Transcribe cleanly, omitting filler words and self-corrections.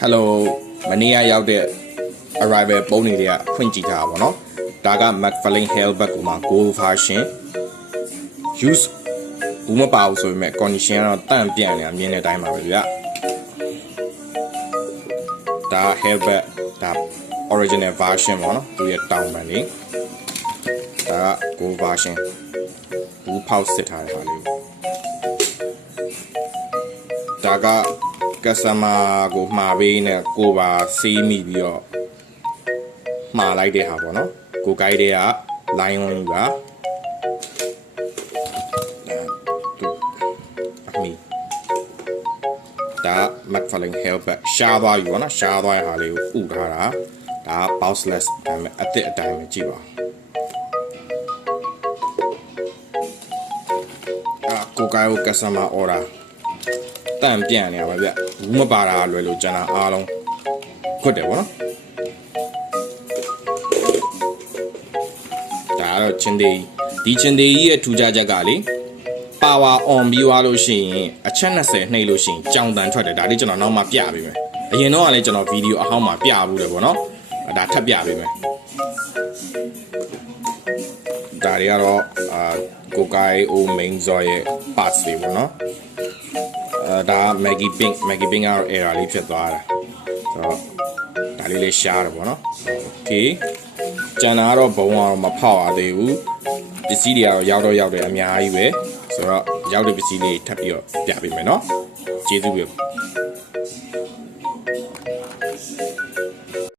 Hello မနေ့ကရောက်တဲ့ arrival ပုံးတွေကဖွင့်ကြည့်ထားပါတော့ဒါက McFarlane Hellback ကိုမှ Gold version use ဘူးမပါဘူးဆိုပေမဲ့ condition ကတော့တန့်ပြန့်နေတာမြင်တဲ့အတိုင်းပါပဲဗျာဒါ Hellback ဒါ original version ပေါ့နော်သူရဲ့တောင်းပန်လေးဒါက Gold version ဘူးဖောက်စစ်ထားတဲ့ဟာလေးဒါကcustomer ကိုမှာပေးနေကိုပါစီးမိပြီးတော့မှာလိုက်တဲ့ဟာပေါ့နော်ကိုကိုက်တဲ့က line ဝင်ပါဒါ McFarlane Hellback ရှားသွားပြီပေါ့နော်ရှားသွားတဲ့ဟာလေးကိုဥထားတာဒါ boxless ဒါပေမဲ့အသစ်အတိုင်းပဲကြည့်ပါကိုကိုက်ကို customer orderတန့်ပြန့်နေရပါဗျဘူးမပါတာလွယ်လို့ကျန်တာအားလုံးခွတ်တယ်ဗောနော်ဒါကတော့ချင်းသေးဒီချင်းသေးကြီးရဲ့ထူးခြားချက်ကလေ power on ပြီးသွားလို့ရှိရင်အချက်20နှိပ်လို့ရှိရင်ကြောင်တန်ထွက်တယ်ဒါလေးကျွန်တော်နောက်မှပြပေးမယ်အရင်တော့ကလည်းကျွန်တော်ဗီဒီယိုအဟောင်းမှာပြဘူးတယ်ဗောနော်ဒါထပ်ပြပေးမယ်ဒါတွေကတော့ကိုကိုင်အို main ဇော်ရဲ့ parts တွေဗောနော်ဒါ Maggie Pink ကတော့ error လေးဖြစ်သွားတာဆိုတော့ဒါလေးလေးရှားတယ်ပေါ့နော် Okay ကျန်တာကတော့ဘုံကတော့မဖောက်ရသေးဘူးပစ္စည်းတွေကတော့ရောက်တယ်အများကြီးပဲဆိုတော့ရောက်တဲ့ပစ္စည်းလေးထပ်ပြီးတော့ပြပေးမယ်နော်ကျေးဇူးပဲ